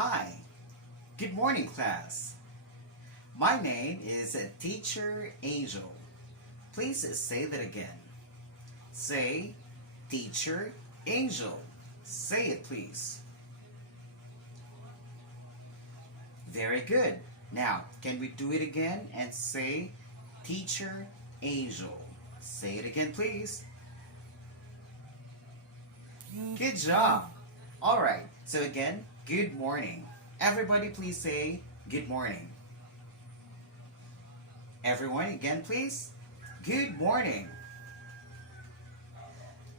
Hi, good morning class. My name is Teacher Angel. Please say that again. Say, Teacher Angel. Say it please. Very good. Now, can we do it again and say, Teacher Angel? Say it again please. Good job. Alright, so again, good morning. Everybody please say, good morning. Everyone again please. Good morning.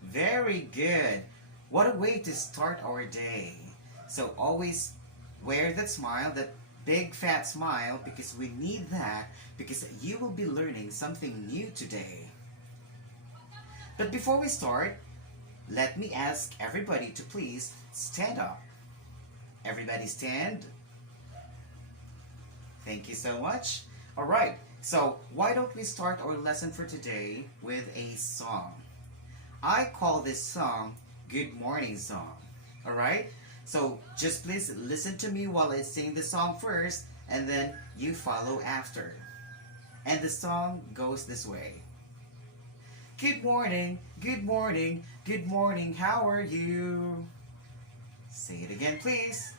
Very good. What a way to start our day. So always wear that smile, that big fat smile, because we need that, because you will be learning something new today. But before we start, let me ask everybody to please stand up. Everybody stand. Thank you so much. Alright, so why don't we start our lesson for today with a song. I call this song Good Morning Song. Alright? So just please listen to me while I sing the song first, and then you follow after. And the song goes this way. Good morning, good morning, good morning, how are you? Say it again please.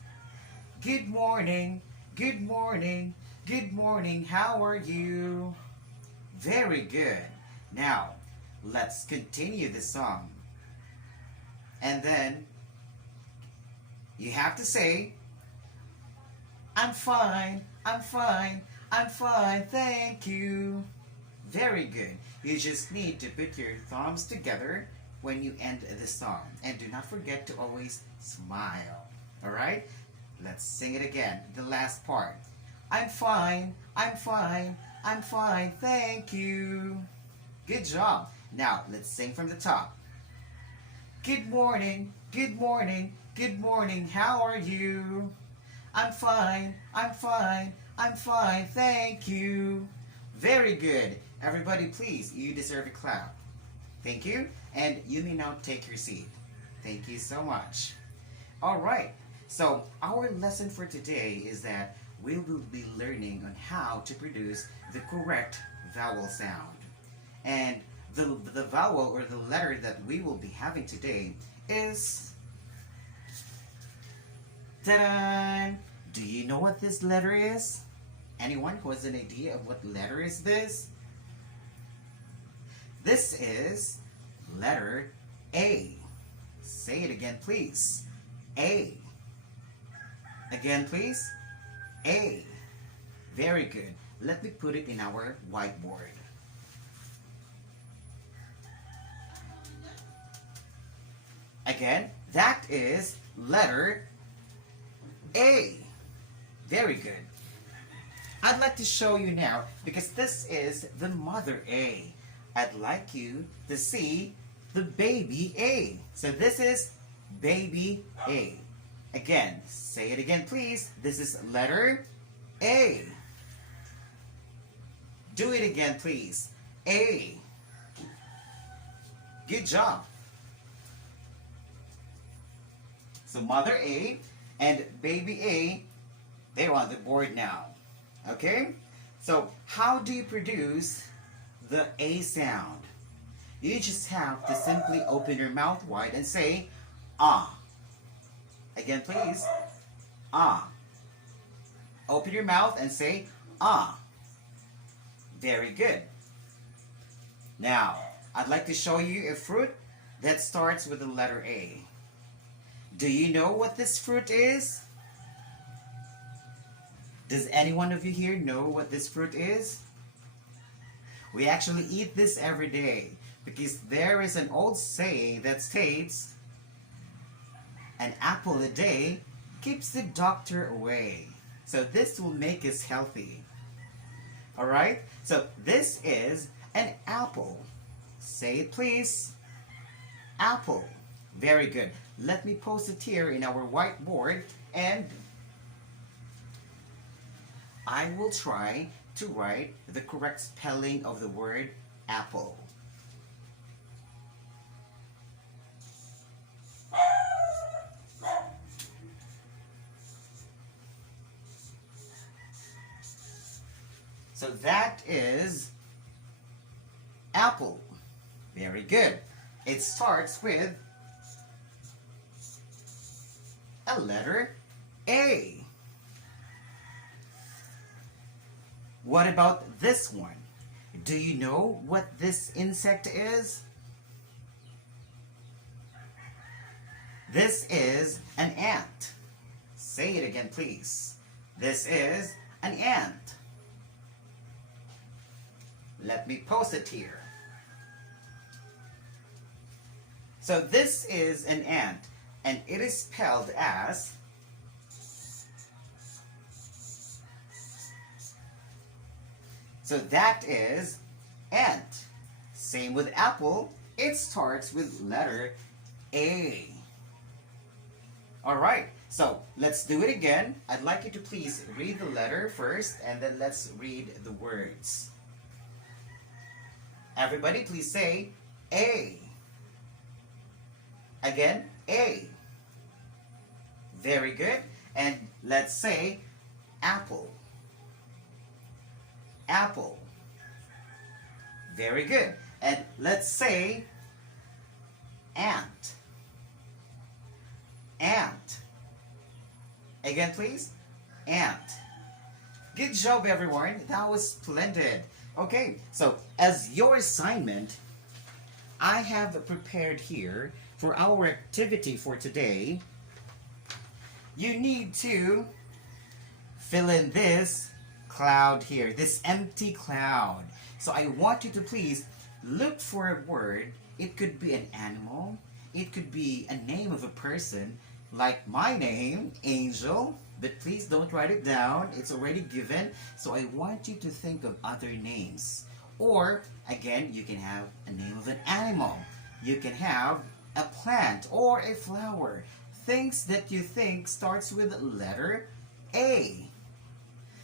Good morning, good morning, good morning, how are you? Very good. Now, let's continue the song. And then, you have to say, I'm fine, I'm fine, I'm fine, thank you. Very good. You just need to put your thumbs together when you end the song. And do not forget to always smile. Alright? Let's sing it again. The last part. I'm fine, I'm fine, I'm fine, thank you. Good job. Now, let's sing from the top. Good morning, good morning, good morning, how are you? I'm fine, I'm fine, I'm fine, thank you. Very good. Everybody please, you deserve a clap. Thank you, and you may now take your seat. Thank you so much. Alright, so our lesson for today is that we will be learning on how to produce the correct vowel sound. And the vowel or the letter that we will be having today is... Ta-da! Do you know what this letter is? Anyone who has an idea of what letter is this? This is letter A. Say it again, please. A. Again, please. A. Very good. Let me put it in our whiteboard. Again, that is letter A. Very good. I'd like to show you now, because this is the mother A. I'd like you to see the baby A. So this is baby A. Again, say it again please. This is letter A. Do it again please. A. Good job. So mother A and baby A, they're on the board now. Okay? So how do you produce the A sound? You just have to simply open your mouth wide and say, ah. Again, please. Ah. Open your mouth and say, ah. Very good. Now, I'd like to show you a fruit that starts with the letter A. Do you know what this fruit is? Does any one of you here know what this fruit is? We actually eat this every day because there is an old saying that states, an apple a day keeps the doctor away. So this will make us healthy. Alright? So this is an apple. Say it please. Apple. Very good. Let me post it here in our whiteboard, and I will try to write the correct spelling of the word apple. So that is apple. Very good. It starts with a letter A. What about this one? Do you know what this insect is? This is an ant. Say it again, please. This is an ant. Let me post it here. So this is an ant, and it is spelled as so that is ant. Same with apple. It starts with letter A. Alright, so let's do it again. I'd like you to please read the letter first, and then let's read the words. Everybody please say A. Again, A. Very good. And let's say apple. Apple. Very good. And let's say ant. Ant. Again, please. Ant. Good job, everyone. That was splendid. Okay, so as your assignment, I have prepared here for our activity for today. You need to fill in this cloud here, this empty cloud. So I want you to please look for a word. It could be an animal. It could be a name of a person, like my name, Angel. But please don't write it down. It's already given. So I want you to think of other names. Or, again, you can have a name of an animal. You can have a plant or a flower. Things that you think starts with letter A.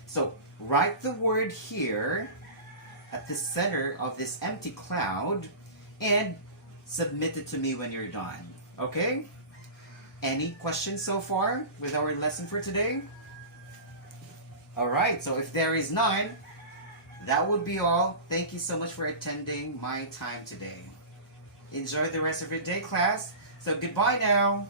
So write the word here at the center of this empty cloud and submit it to me when you're done. Okay? Any questions so far with our lesson for today? Alright, so if there is none, that would be all. Thank you so much for attending my time today. Enjoy the rest of your day, class. So goodbye now.